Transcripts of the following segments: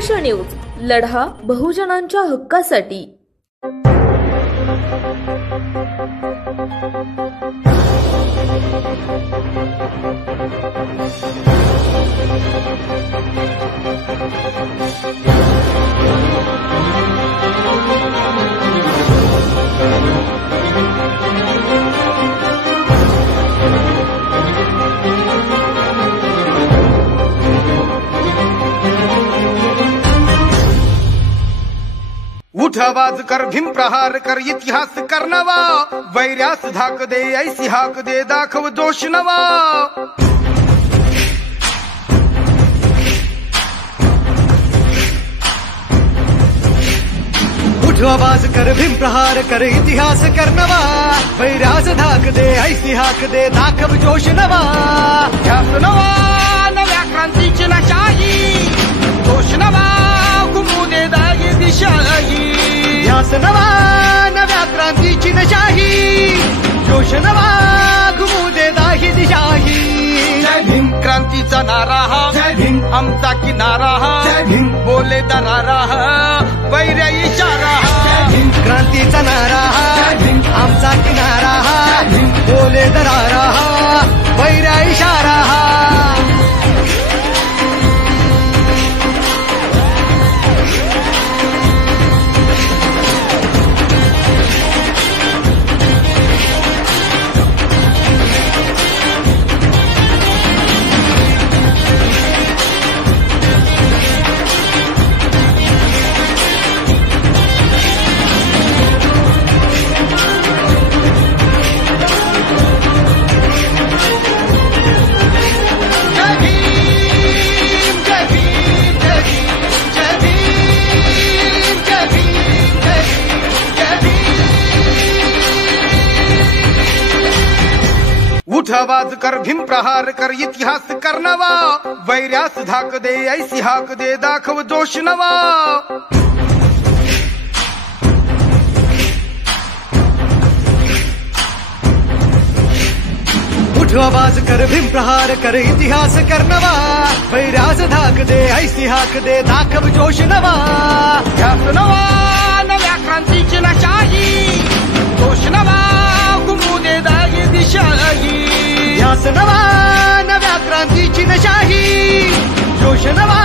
संघर्ष न्यूज, लढा बहुजनांच्या हक्कासाठी। उठ आवाज कर, भीम प्रहार कर, इतिहास कर नवा, वैर्यास धाक दे, ऐसी हाक दे, दाखव जोश नवा। उठ आवाज कर, भीम प्रहार कर, इतिहास कर नवा, वैर्यास धाक दे, ऐसी हाक दे, दाखव जोश नवा। ध्यास नवा नव्या क्रांतीची नशाही, जोश नवा घुमू दे दागी दिशाही। ध्यास नवा नव्या क्रांतीची नशाही, जोश नवा घुमू दे दाही दिशाही। जय भीम क्रांतीचा नारा हा, जय भीम आमचा किनारा हा, जय भीम बोले दरारा हा, वैर्य इशारा हा। जय भीम क्रांतीचा नारा हा, जय भीम आमचा किनारा हा, जय भीम बोले दरारा हा, वैर्य इशारा हा। उठ आवाज कर, भीम प्रहार कर, इतिहास कर नवा, वैर्यास धाक दे, ऐसी हाक दे, दाखव जोश नवा। उठ आवाज कर, भीम प्रहार कर, इतिहास कर नवा, वैर्यास धाक दे, ऐसी हाक दे, दाखव जोश नवा। ध्यास नवा नव्या क्रांतीची नशाही, जोश नवा घुमू दे दागी दिशाही। ध्यास नवा नव्या क्रांतीची नशाही, जोश नवा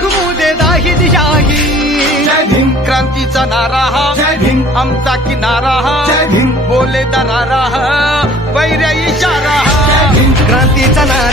घुमू दे दाही दिशाही। जय भीम क्रांतीचा नारा हा, जय भीम आमचा किनारा हा, जय भीम बोले दरारा हा, वैर्य इशारा हा। जय भीम क्रांतीचा नारा